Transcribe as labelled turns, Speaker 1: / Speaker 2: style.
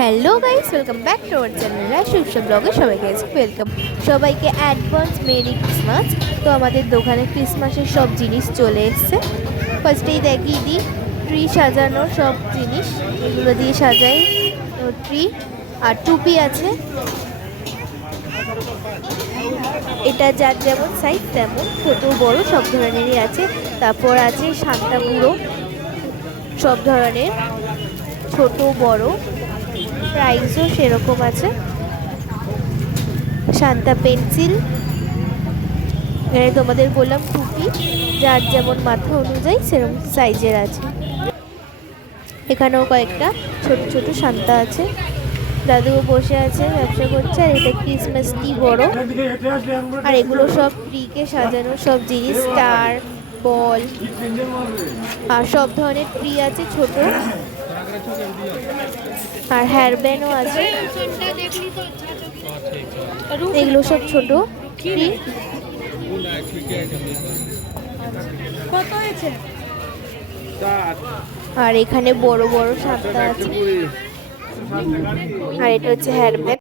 Speaker 1: Hello guys welcome back to our channel Rashiutsav ব্লগে সবাইকে welcome সবাইকে অ্যাডভান্স মেরি ক্রিসমাস তো আমাদের দোকানে ক্রিসমাসের সব জিনিস চলে এসছে। ফার্স্টেই দেখিয়ে দিই ট্রি সাজানোর সব জিনিস। এগুলো দিয়ে সাজাই। ট্রি আর টুপি আছে। এটা যার যেমন সাইজ তেমন ছোট, বড় সব ধরনেরই আছে। তারপর আছে সান্তা বুড়ো সব ধরনের, ছোট, বড়। প্রাইসও সেরকম আছে। শান্তা পেন্সিল। এখানে তোমাদের বললাম টুপি, যার যেমন মাথা অনুযায়ী সেরকম সাইজের আছে। এখানেও কয়েকটা ছোট ছোট শান্তা আছে। দাদুও বসে আছে, ব্যবসা করছে, আর এটা ক্রিসমাস কি বড়। আর এগুলো সব ট্রিকে সাজানো, সব জিনিস স্টার বল আর সব ধরনের ট্রি আছে ছোট। আর হেয়ার ব্যান্ডও আছে। এগুলো সব ছোট। আর এখানে বড় বড় সাপটা আছে। আর এটা হচ্ছে হেয়ার ব্যান্ড